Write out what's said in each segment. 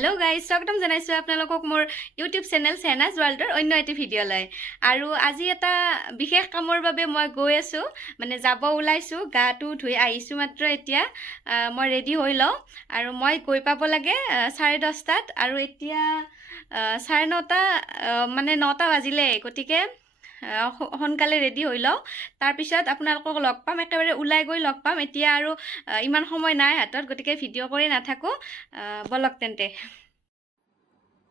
hello guys स्वागतम जनाइছো আপোনালোকক মোৰ ইউটিউব চেনেল সেনাজ ওয়াৰ্ল্ডৰ অন্য এটি ভিডিও লৈ আৰু আজি এটা বিশেষ কামৰ বাবে মই গৈ আছো মানে যাব ওলাইছো গাটো ধুই আহিছো মাত্ৰ এতিয়া মই ৰেডি হৈ লও আৰু মই গৈ পাব লাগে 10:30 টাত আৰু এতিয়া 9:30 মানে 9টা বাজিলে গটিকে সোনকালে ৰেডি হৈ লও তাৰ পিছত আপোনালোকক লগ পাম একেবাৰে উলাই গৈ লগ পাম এতিয়া আৰু ইমান সময় নাই হাতত গটিকে ভিডিও কৰি নাথাকো বলক তেন্তে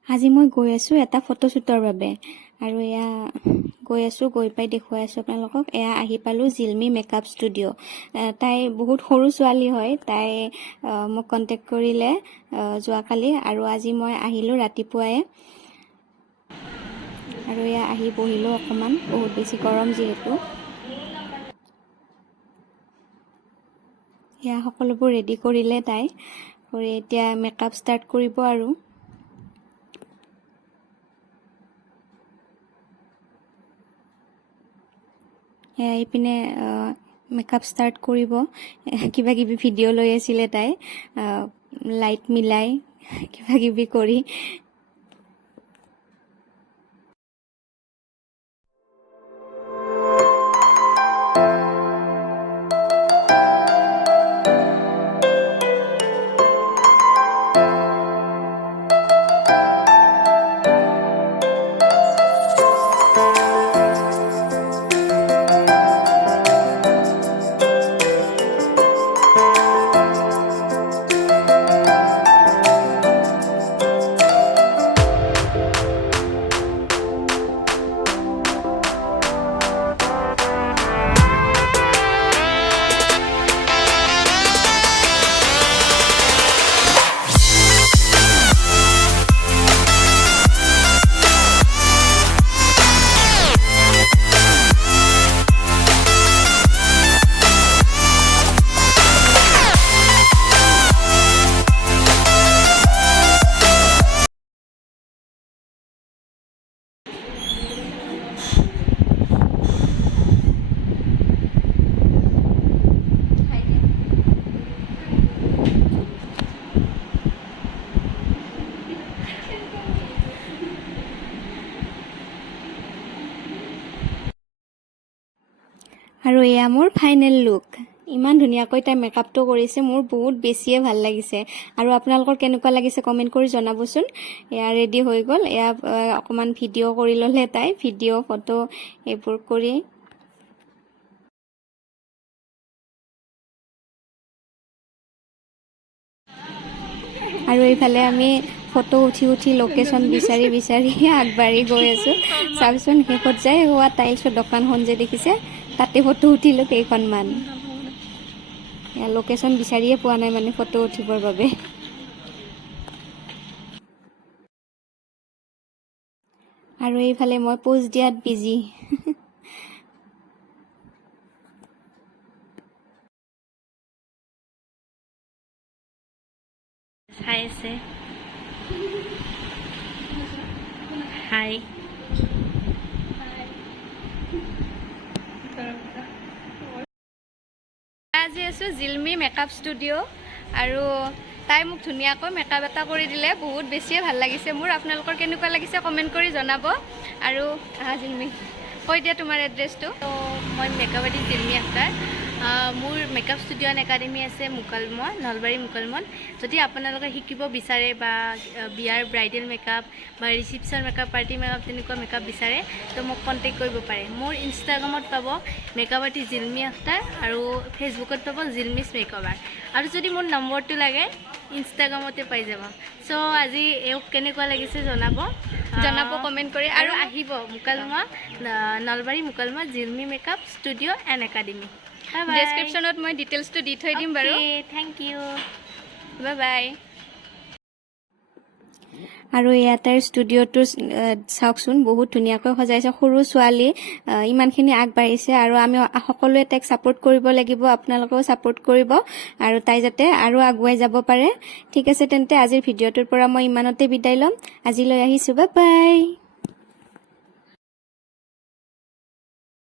আজি মই গৈ আছো এটা ফটোশুটৰ বাবে আৰু এয়া গৈ পাই দেখুৱাই আছো আপোনালোকক এয়া আহি পালো জিলমি মেকআপ ষ্টুডিও তাই বহুত সৰু ছোৱালী হয় তাই মোক কন্টেক্ট কৰিলে যোৱাকালি আৰু আজি মই আহিলো ৰাতিপুৱাই আৰু এয়া আহি বহিলো অকমান বহুত বেছি গৰম যেহেতু এয়া সকলোবোৰ ৰেডি কৰিলে তাই কৰি এতিয়া মেকআপ ষ্টাৰ্ট কৰিব আৰু এইপিনে মেকআপ ষ্টাৰ্ট কৰিব কিবা কিবি ভিডিও লৈ আছিল তাই লাইট মিলাই কিবা কিবি কৰি আৰু এয়া মোৰ ফাইনেল লুক ইমান ধুনীয়াকৈ তাই মেকআপটো কৰিছে মোৰ বহুত বেছিয়ে ভাল লাগিছে আৰু আপোনালোকৰ কেনেকুৱা লাগিছে কমেন্ট কৰি জনাবচোন এয়া ৰেডি হৈ গল এয়া অকমান ভিডিও কৰি ললে তাই ভিডিও ফটো এইবোৰ কৰি আৰু এইফালে আমি ফটো উঠি লোকেশন বিচাৰি আগবাঢ়ি গৈ আছো চাবচোন শেষত যায় হোৱা টাইলছৰ দোকানখন যে দেখিছে তাতে ফটো উঠিলো কেইখনমান লোকেশন বিচাৰিয়ে পোৱা নাই মানে ফটো উঠিবৰ বাবে আৰু এইফালে মই পোজ দিয়াত বিজি হাই আছে হাই আজি আছো জিলমি মেকআপ ষ্টুডিও আৰু তাই মোক ধুনীয়াকৈ মেকআপ এটা কৰি দিলে বহুত বেছিয়ে ভাল লাগিছে মোৰ আপোনালোকৰ কেনেকুৱা লাগিছে কমেন্ট কৰি জনাব আৰু জিলমি কৈ দিয়া তোমাৰ এড্ৰেছটো তো মই মেকআপ আৰ্টিষ্ট জিলমি আখতাৰ মোৰ মেকআপ ষ্টুডিও একাডেমি আছে মুকালমত নলবাৰী মুকালমত যদি আপোনালোকে শিকিব বিচাৰে বা বিয়াৰ ব্ৰাইডেল মেকআপ বা ৰিসেপশন মেকআপ পাৰ্টি মেকআপ তেনেকুৱা মেকআপ বিচাৰে তো মোক কন্টেক্ট কৰিব পাৰে মোৰ ইনষ্টাগ্ৰামত পাব মেকআপ আৰ্টিষ্ট জিলমি আখতাৰ আৰু ফেচবুকত পাব জিলমিছ মেকআভাৰ আৰু যদি মোৰ নম্বৰটো লাগে ইনষ্টাগ্ৰামতে পাই যাব সো আজি এওক কেনেকুৱা লাগিছে জনাব কমেন্ট কৰি আৰু আহিব মুকালমত নলবাৰী মুকালমত Jilmi makeup studio and academy ডেসক্ৰিপচনত মই ডিটেইলছটো দি থৈ দিম বাৰু থ্যাংক ইউ বাই বাই আৰু ইয়াৰ ষ্টুডিওটো চাওকচোন বহুত ধুনীয়াকৈ সজাইছে সৰু ছোৱালী ইমানখিনি আগবাঢ়িছে আৰু আমি সকলোৱে তাইক সাপোৰ্ট কৰিব লাগিব আপোনালোকেও সাপোৰ্ট কৰিব আৰু তাই যাতে আৰু আগুৱাই যাব পাৰে ঠিক আছে তেন্তে আজিৰ ভিডিওটোৰ পৰা মই ইমানতে বিদায় লম আজিলৈ আহিছো বাই বাই